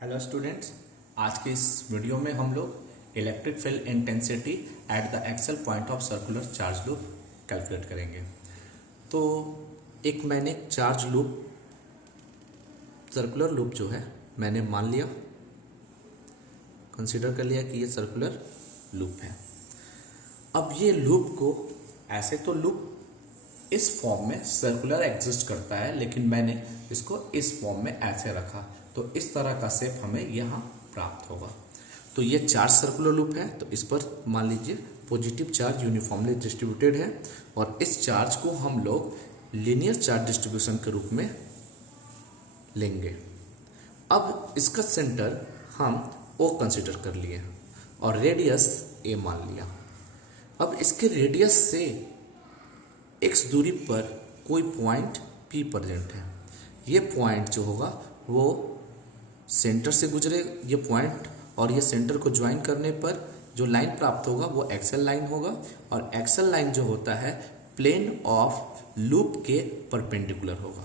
Hello students, आज के इस वीडियो में हम लोग electric field intensity at the axial point of circular charge loop calculate करेंगे। तो एक मैंने चार्ज लूप सर्कुलर लूप जो है मैंने मान लिया, कंसीडर कर लिया कि ये सर्कुलर लूप है। अब ये लूप को ऐसे तो लूप इस फॉर्म में सर्कुलर एग्जिस्ट करता है, लेकिन मैंने इसको इस फॉर्म में ऐसे रखा तो इस तरह का शेप हमें यहाँ प्राप्त होगा। तो ये चार्ज सर्कुलर लूप है, तो इस पर मान लीजिए पॉजिटिव चार्ज यूनिफॉर्मली डिस्ट्रीब्यूटेड है और इस चार्ज को हम लोग लीनियर चार्ज डिस्ट्रीब्यूशन के रूप में लेंगे। अब इसका सेंटर हम O कंसिडर कर लिए और रेडियस A मान लिया। अब इसके रेडियस से x दूरी पर कोई पॉइंट P प्रेजेंट है। ये पॉइंट जो होगा वो सेंटर से गुजरे, ये पॉइंट और ये सेंटर को ज्वाइन करने पर जो लाइन प्राप्त होगा वो एक्सल लाइन होगा और एक्सल लाइन जो होता है प्लेन ऑफ लूप के परपेंडिकुलर होगा।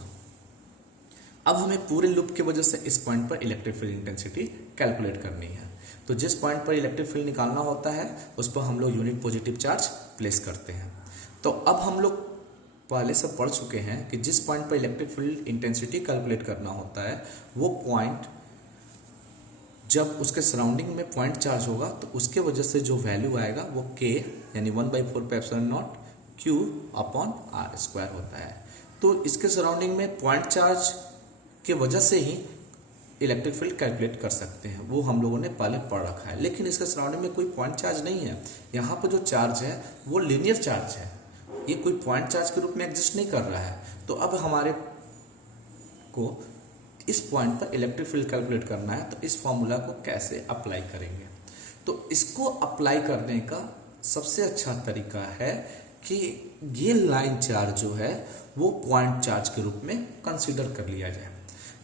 अब हमें पूरे लूप की वजह से इस पॉइंट पर इलेक्ट्रिक फील्ड इंटेंसिटी कैलकुलेट करनी है। तो जिस पॉइंट पर इलेक्ट्रिक फील्ड निकालना होता है उस पर हम लोग यूनिट पॉजिटिव चार्ज प्लेस करते हैं। तो अब हम लोग पहले से पढ़ चुके हैं कि जिस पॉइंट पर इलेक्ट्रिक फील्ड इंटेंसिटी कैलकुलेट करना होता है वो पॉइंट जब उसके सराउंडिंग में पॉइंट चार्ज होगा तो उसके वजह से जो वैल्यू आएगा वो k यानी 1/4πε0 Q अपॉन R स्क्वायर होता है। तो इसके सराउंडिंग में पॉइंट चार्ज के वजह से ही इलेक्ट्रिक फील्ड कैलकुलेट कर सकते हैं, वो हम लोगों ने पहले पढ़ रखा है। लेकिन इसके सराउंडिंग में कोई पॉइंट चार्ज नहीं है। यहाँ पर जो चार्ज है वो लीनियर चार्ज है, ये कोई पॉइंट चार्ज के रूप में एग्जिस्ट नहीं कर रहा है। तो अब हमारे को इस पॉइंट पर इलेक्ट्रिक फील्ड कैलकुलेट करना है, तो इस फॉर्मूला को कैसे अप्लाई करेंगे। तो इसको अप्लाई करने का सबसे अच्छा तरीका है कि ये लाइन चार्ज जो है वो पॉइंट चार्ज के रूप में कंसीडर कर लिया जाए।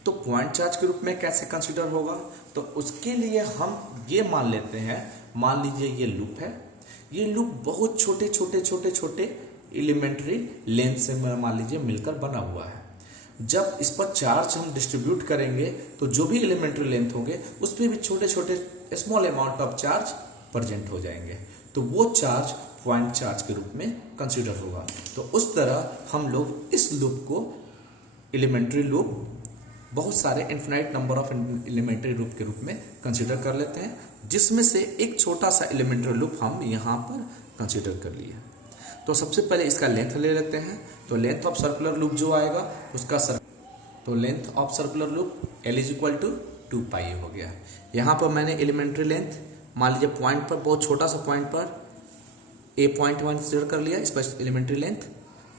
तो पॉइंट चार्ज के रूप में कैसे कंसीडर होगा, तो उसके लिए हम ये मान लेते हैं, मान लीजिए ये लूप है, ये लूप बहुत छोटे छोटे छोटे छोटे एलिमेंट्री लेंथ से मान लीजिए मिलकर बना हुआ है। जब इस पर चार्ज हम डिस्ट्रीब्यूट करेंगे तो जो भी एलिमेंट्री लेंथ होंगे उस पर भी छोटे छोटे small amount of charge present हो जाएंगे, तो वो चार्ज पॉइंट चार्ज के रूप में कंसीडर होगा। तो उस तरह हम लोग इस लूप को एलिमेंट्री लूप बहुत सारे infinite number of elementary loop के रूप में कंसीडर कर लेते हैं, जिसमें से एक छोटा सा एलिमेंट्री लूप हम यहाँ पर कंसीडर कर लिए। तो सबसे पहले इसका लेंथ ले लेते हैं। तो लेंथ ऑफ सर्कुलर लूप जो आएगा उसका तो length of circular loop L is equal to 2πa हो गया। यहाँ पर मैंने एलिमेंट्री लेंथ मान लीजिए पॉइंट पर, बहुत छोटा सा पॉइंट पर A पॉइंट कंसीडर कर लिया। इस पर एलिमेंट्री लेंथ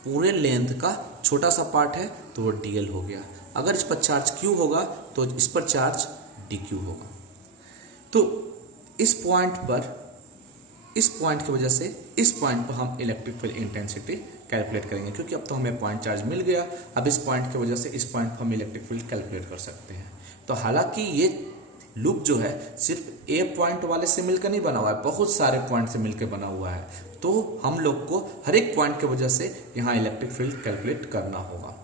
पूरे लेंथ का छोटा सा पार्ट है तो वो dl हो गया। अगर इस पर चार्ज q होगा तो इस पर चार्ज dq होगा। तो इस पॉइंट पर, इस पॉइंट की वजह से इस पॉइंट पर हम इलेक्ट्रिक फील्ड इंटेंसिटी कैलकुलेट करेंगे, क्योंकि अब तो हमें पॉइंट चार्ज मिल गया। अब इस पॉइंट की वजह से इस पॉइंट पर हम इलेक्ट्रिक फील्ड कैलकुलेट कर सकते हैं। तो हालांकि ये लूप जो है सिर्फ ए पॉइंट वाले से मिलकर नहीं बना हुआ है, बहुत सारे पॉइंट से मिलकर बना हुआ है। तो हम लोग को हर एक पॉइंट की वजह से यहाँ इलेक्ट्रिक फील्ड कैलकुलेट करना होगा।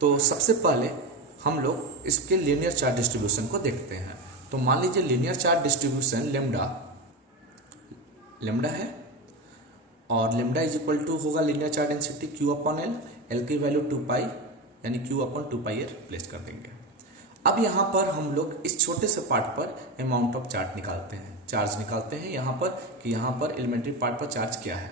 तो सबसे पहले हम लोग इसके लीनियर चार्ज डिस्ट्रीब्यूशन को देखते हैं। तो मान लीजिए लीनियर चार्ज डिस्ट्रीब्यूशन लेमडा है और लेमडा इज इक्वल टू होगा linear charge density Q upon L की वैल्यू 2π यानी Q अपॉन 2πr प्लेस कर देंगे। अब यहाँ पर हम लोग इस छोटे से पार्ट पर अमाउंट ऑफ चार्ज निकालते हैं यहाँ पर कि यहाँ पर एलिमेंट्री पार्ट पर चार्ज क्या है।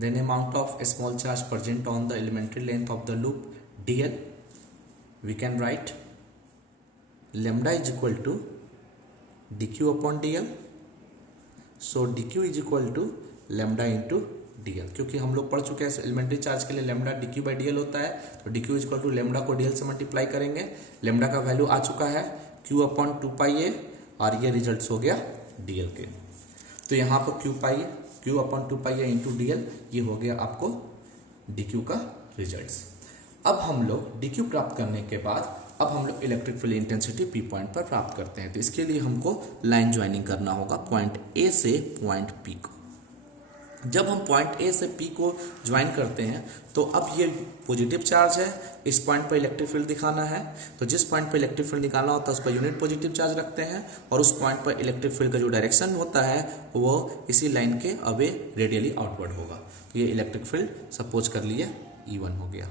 Then amount of small charge present on the elementary length of the loop dl, we can write lambda is equal to dq upon dl। So dq is equal to lambda into dl, क्योंकि हम लोग पढ़ चुके हैं elementary charge के लिए lambda dq/dl होता है। तो dq is equal to lambda को dl से मल्टीप्लाई करेंगे। लेमडा का वैल्यू आ चुका है q अपॉन 2πa और ये रिजल्ट हो गया dl के। तो यहाँ पर q upon 2πa into dl, ये हो गया आपको dq का रिजल्ट। अब हम लोग dq प्राप्त करने के बाद अब हम लोग electric field intensity P point पर प्राप्त करते हैं। तो इसके लिए हमको लाइन ज्वाइनिंग करना होगा पॉइंट A से पॉइंट P को। जब हम पॉइंट ए से पी को ज्वाइन करते हैं तो अब ये पॉजिटिव चार्ज है, इस पॉइंट पर इलेक्ट्रिक फील्ड दिखाना है, तो जिस पॉइंट पर इलेक्ट्रिक फील्ड निकालना होता है उस पर यूनिट पॉजिटिव चार्ज रखते हैं और उस पॉइंट पर इलेक्ट्रिक फील्ड का जो डायरेक्शन होता है वो इसी लाइन के अवे रेडियली आउटवर्ड होगा। तो ये इलेक्ट्रिक फील्ड सपोज कर लिए E1 हो गया।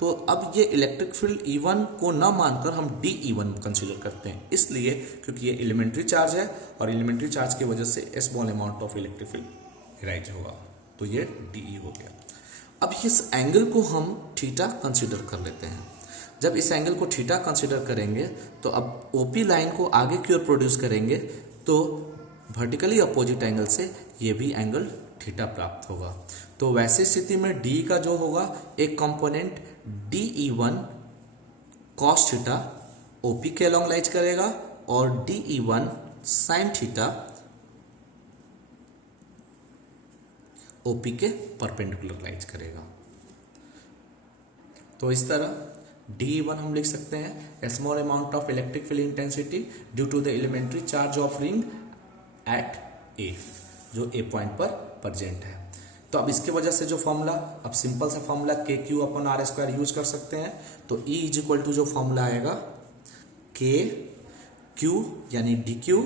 तो अब ये इलेक्ट्रिक फील्ड E1 को ना मानकर हम DE1 कंसीडर करते हैं, इसलिए क्योंकि ये एलिमेंट्री चार्ज है और एलिमेंट्री चार्ज की वजह से small amount of electric field rise होगा, तो ये DE हो गया। अब इस एंगल को हम थीटा कंसीडर कर लेते हैं। जब इस एंगल को थीटा कंसीडर करेंगे तो अब OP लाइन को आगे की ओर प्रोड्यूस करेंगे तो वर्टिकली अपोजिट एंगल से ये भी एंगल थीटा प्राप्त होगा। तो वैसी स्थिति में D का जो होगा एक component DE1 cos theta OP के अलॉन्ग लाइज करेगा और DE1 sin थीटा OP के परपेंडिकुलर लाइज करेगा। तो इस तरह DE1 हम लिख सकते हैं small amount of electric field intensity due to the elementary charge of ring at A, जो A पॉइंट पर प्रेजेंट है। तो अब इसके वजह से जो फॉर्मूला, अब सिंपल सा फॉर्मूला KQ/R² यूज कर सकते हैं। तो E इक्वल टू जो फॉर्मूला आएगा KQ यानी DQ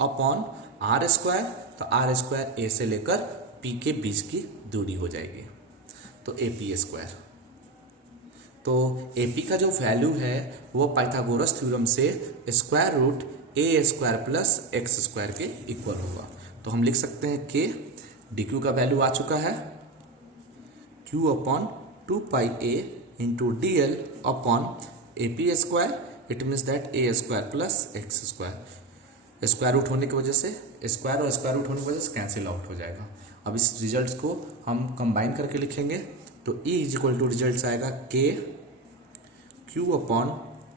अपॉन R², तो R² A से लेकर P के बीच की दूरी हो जाएगी, तो AP²। तो AP का जो वैल्यू है वो पाइथागोरस थ्योरम से √A² प्लस x² के इक्वल होगा। तो हम लिख सकते हैं कि DQ का वैल्यू आ चुका है Q upon 2πA into DL upon AP²। It means that A² plus x²। Square root होने की वजह से स्क्वायर और स्क्वायर रूट होने की वजह से कैंसिल आउट हो जाएगा। अब इस रिजल्ट्स को हम कंबाइन करके लिखेंगे तो E इक्वल टू रिजल्ट आएगा KQ upon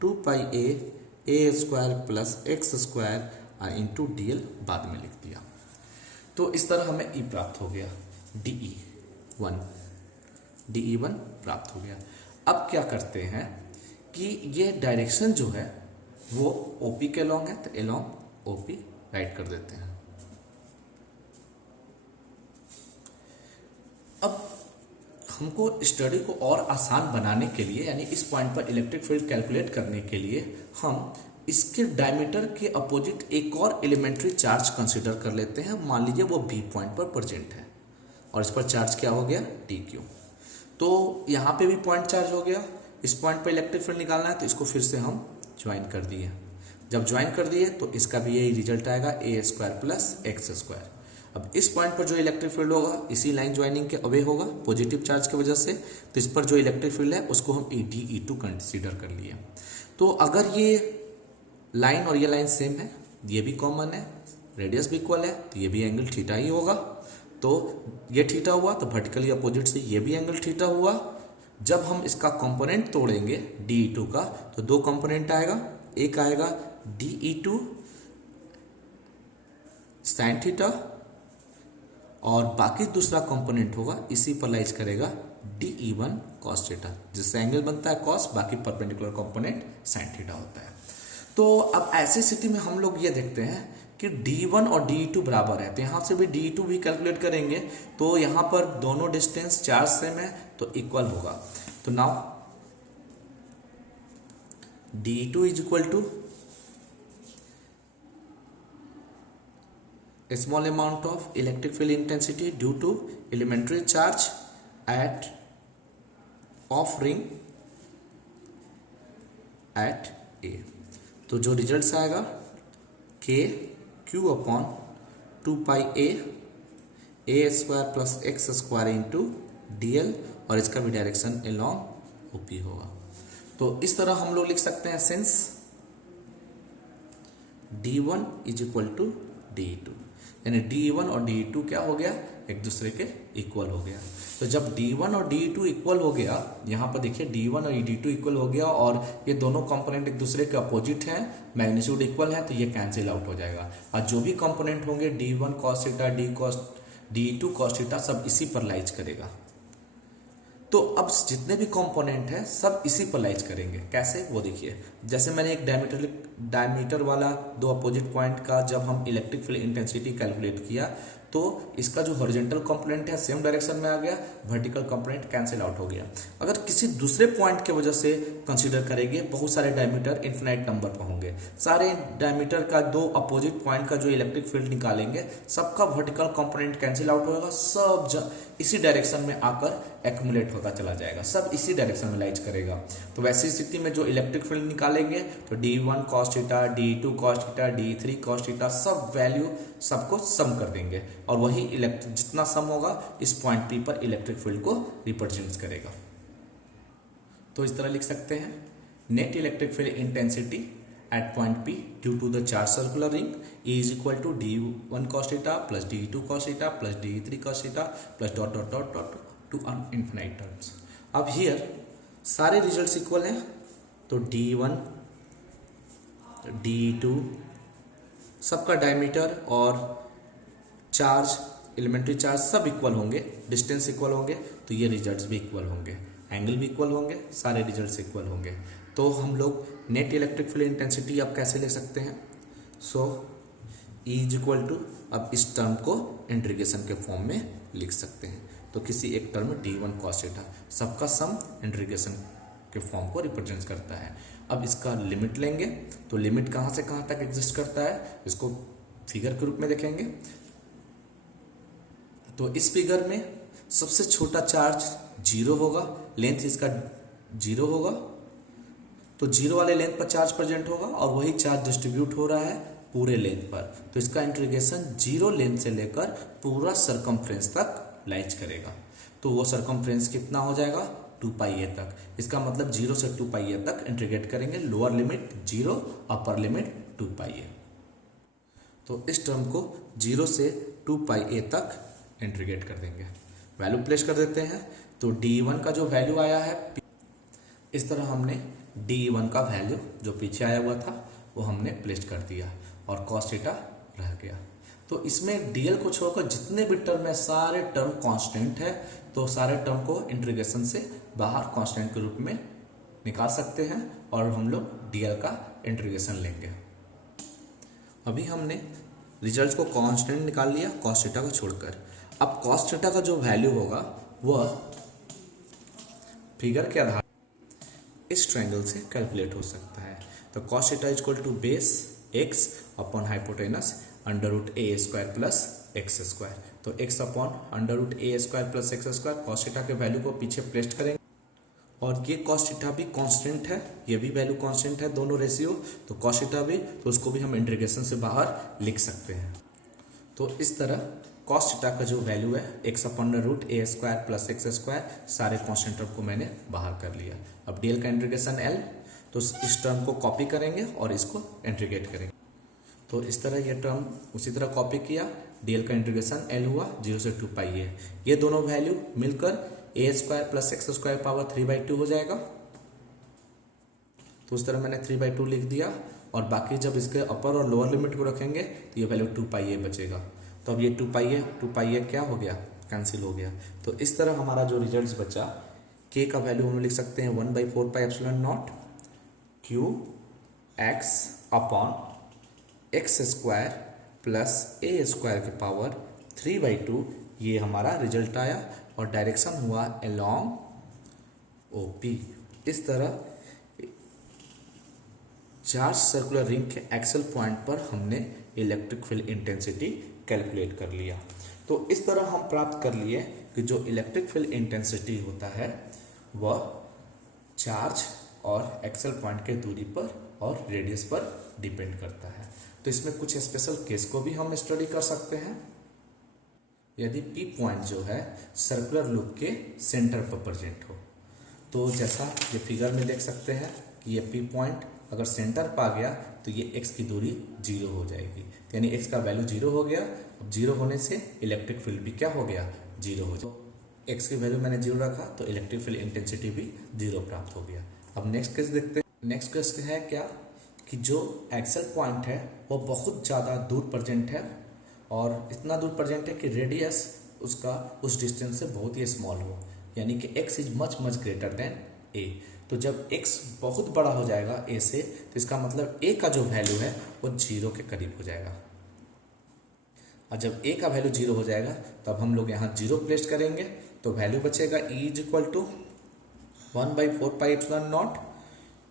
2πA A² plus x² into DL बाद में लिख दिया। तो इस तरह हमें E प्राप्त हो गया, DE1 प्राप्त हो गया। अब क्या करते हैं कि ये डायरेक्शन जो है वो OP के अलॉन्ग है, तो अलॉन्ग OP राइट कर देते हैं। अब हमको स्टडी को और आसान बनाने के लिए, यानी इस पॉइंट पर इलेक्ट्रिक फील्ड कैलकुलेट करने के लिए हम इसके डायमीटर के अपोजिट एक और एलिमेंट्री चार्ज कंसीडर कर लेते हैं। मान लीजिए वो B पॉइंट पर प्रेजेंट है और इस पर चार्ज क्या हो गया, DQ। तो यहाँ पे भी पॉइंट चार्ज हो गया, इस पॉइंट पर इलेक्ट्रिक फील्ड निकालना है तो इसको फिर से हम ज्वाइन कर दिए। जब ज्वाइन कर दिए तो इसका भी यही रिजल्ट आएगा A² प्लस x²। अब इस पॉइंट पर जो इलेक्ट्रिक फील्ड होगा इसी लाइन ज्वाइनिंग के अवे होगा पॉजिटिव चार्ज की वजह से, तो इस पर जो इलेक्ट्रिक फील्ड है उसको हम DE2 कंसीडर कर लिए। तो अगर ये लाइन और ये लाइन सेम है, ये भी कॉमन है, रेडियस भी इक्वल है, तो ये भी एंगल थीटा ही होगा। तो ये थीटा हुआ तो वर्टिकली अपोजिट से ये भी एंगल थीटा हुआ। जब हम इसका कंपोनेंट तोड़ेंगे DE2 का तो दो कंपोनेंट आएगा, एक आएगा DE2 साइन थीटा और बाकी दूसरा कंपोनेंट होगा इसी पर लाइज करेगा DE1 कॉस थीटा, जिससे एंगल बनता है कॉस, बाकी परपेंडिकुलर कंपोनेंट साइन थीटा होता है। तो अब ऐसी स्थिति में हम लोग ये देखते हैं कि D1 और DE2 बराबर है, तो यहाँ से भी DE2 भी कैलकुलेट करेंगे तो यहाँ पर दोनों डिस्टेंस चार्ज सेम है तो इक्वल होगा। तो now DE2 is equal to small amount of electric field intensity due to elementary charge at of ring at A। तो जो रिजल्ट आएगा KQ upon 2πA A² plus x² into DL और इसका भी डायरेक्शन along OP होगा। तो इस तरह हम लोग लिख सकते हैं since D1 is equal to DE2, यानी DE1 और DE2 क्या हो गया, एक दूसरे के इक्वल हो गया। तो जब D1 और DE2 इक्वल हो गया, यहाँ पर देखिए D1 और DE2 इक्वल हो गया और ये दोनों कंपोनेंट एक दूसरे के अपोजिट हैं, मैग्नीट्यूड इक्वल है, तो ये कैंसिल आउट हो जाएगा और जो भी कंपोनेंट होंगे D1 cos theta, DE2 cos theta सब इसी पर लाइज करेगा। तो अब जितने भी कंपोनेंट हैं सब इसी पर लाइज करेंगे। कैसे, वो देखिए, जैसे मैंने एक डायमीटर वाला दो अपोजिट पॉइंट का जब हम इलेक्ट्रिक फील्ड इंटेंसिटी कैलकुलेट किया तो इसका जो हॉरिजॉन्टल कंपोनेंट है सेम डायरेक्शन में आ गया, वर्टिकल कंपोनेंट कैंसिल आउट हो गया। अगर किसी दूसरे पॉइंट की वजह से कंसीडर करेंगे, बहुत सारे डायमीटर इन्फिनाइट नंबर पर होंगे, सारे डायमीटर का दो अपोजिट पॉइंट का जो इलेक्ट्रिक फील्ड निकालेंगे सबका वर्टिकल कंपोनेंट कैंसिल आउट होगा, सब इसी डायरेक्शन में आकर एक्यूमुलेट होता चला जाएगा, सब इसी डायरेक्शन में लाइज करेगा। तो वैसी स्थिति में जो इलेक्ट्रिक फील्ड निकालेंगे तो d1 cos theta, d2 cos theta, d3 cos theta, सब वैल्यू सबको सम कर देंगे और वही इलेक्ट्रिक जितना सम होगा इस पॉइंट P पर इलेक्ट्रिक फील्ड को रिप्रेजेंट करेगा। तो इस तरह लिख सकते हैं net electric field intensity at point P due to the charge circular ring E is equal to d1 cos theta plus d2 cos theta plus d3 cos theta plus dot dot dot dot to infinite terms। अब here सारे results equal हैं तो d1 d2 सबका diameter और charge, elementary charge सब equal होंगे, distance equal होंगे, तो ये रिजल्ट्स भी इक्वल होंगे, एंगल भी इक्वल होंगे, सारे रिजल्ट्स इक्वल होंगे। तो हम लोग नेट इलेक्ट्रिक फील्ड इंटेंसिटी अब कैसे ले सकते हैं? सो E इज इक्वल टू, अब इस टर्म को इंटीग्रेशन के फॉर्म में लिख सकते हैं। तो किसी एक टर्म d1 cos थीटा सबका सम इंटीग्रेशन के फॉर्म को रिप्रेजेंट करता है। अब इसका लिमिट लेंगे तो लिमिट कहाँ से कहाँ तक एग्जिस्ट करता है इसको फिगर के रूप में देखेंगे। तो इस फिगर में सबसे छोटा चार्ज 0 होगा, लेंथ इसका 0 होगा, तो 0 वाले लेंथ पर चार्ज प्रेजेंट होगा और वही चार्ज डिस्ट्रीब्यूट हो रहा है पूरे लेंथ पर। तो इसका इंटीग्रेशन 0 लेंथ से लेकर पूरा सरकमफ्रेंस तक लाइज करेगा। तो वो सरकमफ्रेंस कितना हो जाएगा 2πa तक। इसका मतलब 0 से 2πa तक इंटीग्रेट करेंगे, lower limit 0, upper limit 2πa। तो इस टर्म को 0 से 2πa तक इंटीग्रेट कर देंगे, वैल्यू प्लेस कर देते हैं। तो d1 का जो वैल्यू आया है, इस तरह हमने d1 का वैल्यू जो पीछे आया हुआ था वो हमने प्लेस कर दिया और cos थीटा रह गया। तो इसमें dl को छोड़कर जितने भी टर्म है सारे टर्म कांस्टेंट है, तो सारे टर्म को इंटीग्रेशन से बाहर कांस्टेंट के रूप में निकाल सकते हैं और हम लोग dl का इंटीग्रेशन लेंगे। अभी हमने रिजल्ट को कांस्टेंट निकाल लिया cos थीटा को छोड़कर। अब cos थीटा का जो वैल्यू होगा वह फिगर के आधार इस ट्रायंगल से कैलकुलेट हो सकता है। तो cos theta equal to base x upon hypotenuse under root a square plus x square. तो x upon under root a square plus x square, cos theta के वैल्यू को पीछे प्लेस करेंगे और ये cos थीटा भी कांस्टेंट है, ये भी वैल्यू कांस्टेंट है, दोनों रेशियो। तो cos थीटा भी, तो उसको भी हम इंटीग्रेशन से बाहर लिख सकते हैं। तो इस तरह cos थीटा का जो वैल्यू है x upon root a square plus x square, सारे कांस्टेंट टर्म को मैंने बाहर कर लिया। अब dl का इंटीग्रेशन L, तो इस टर्म को कॉपी करेंगे और इसको इंटीग्रेट करेंगे। तो इस तरह ये टर्म उसी तरह कॉपी किया, dl का इंटीग्रेशन L हुआ 0 से 2πa। ये दोनों वैल्यू मिलकर a square plus x square power 3/2 हो जाएगा। तो उस तरह मैंने 3/2 लिख दिया और बाकी जब इसके अपर और लोअर लिमिट को रखेंगे तो ये वैल्यू 2πa बचेगा। तो अब ये 2πa क्या हो गया, कैंसिल हो गया। तो इस तरह हमारा जो रिजल्ट बचा, k का वैल्यू हम लिख सकते हैं 1/4πε0 q x upon x square plus a square के पावर 3/2। ये हमारा रिजल्ट आया और डायरेक्शन हुआ अलोंग OP। इस तरह चार्ज सर्कुलर रिंग के एक्सल पॉइंट पर हमने इलेक्ट्रिक फील्ड इंटेंसिटी कैलकुलेट कर लिया। तो इस तरह हम प्राप्त कर लिए कि जो इलेक्ट्रिक फील्ड इंटेंसिटी होता है वह चार्ज और एक्सल पॉइंट के दूरी पर और रेडियस पर डिपेंड करता है। तो इसमें कुछ स्पेशल केस को भी हम स्टडी कर सकते हैं। यदि P पॉइंट जो है सर्कुलर लूप के सेंटर पर प्रेजेंट हो, तो जैसा ये फिगर में देख सकते हैं कि ये P पॉइंट अगर सेंटर पर आ गया तो ये x की दूरी 0 हो जाएगी, यानी x का वैल्यू 0 हो गया। अब 0 होने से इलेक्ट्रिक फील्ड भी क्या हो गया, 0 हो जाए। x की वैल्यू मैंने 0 रखा तो इलेक्ट्रिक फील्ड इंटेंसिटी भी 0 प्राप्त हो गया। अब नेक्स्ट केस देखते हैं। नेक्स्ट केस है क्या कि जो एक्सल पॉइंट है वो बहुत ज़्यादा दूर प्रेजेंट है और इतना दूर प्रेजेंट है कि रेडियस उसका उस डिस्टेंस से बहुत ही स्मॉल हो, यानी कि x is much greater than a। तो जब x बहुत बड़ा हो जाएगा a से, तो इसका मतलब a का जो वैल्यू है वो 0 के करीब हो जाएगा। और जब ए का वैल्यू 0 हो जाएगा तब हम लोग यहाँ 0 प्लेस करेंगे, तो वैल्यू बचेगा E is equal to 1/4πε0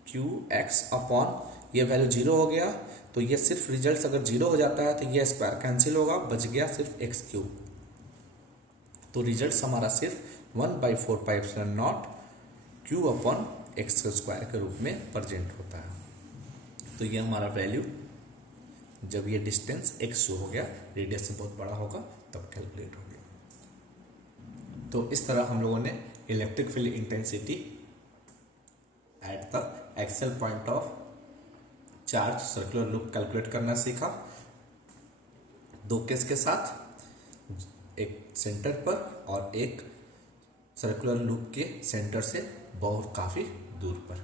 QX upon, ये वैल्यू 0 हो गया तो ये सिर्फ रिजल्ट अगर 0 हो जाता है तो ये स्क्वायर कैंसिल होगा, बच गया सिर्फ x3। तो रिजल्ट हमारा सिर्फ 1/4πε0 Q अपॉन एक्स स्क्वायर के रूप में प्रेजेंट होता है। तो ये हमारा वैल्यू जब ये डिस्टेंस x शो हो गया, रेडियस से बहुत बड़ा होगा, तब कैलकुलेट हो गया। तो इस तरह हम लोगों ने electric field intensity at the axial point of charge circular loop calculate करना सीखा, 2 केस के साथ, एक सेंटर पर और एक सर्कुलर लूप के सेंटर से बहुत काफ़ी दूर पर।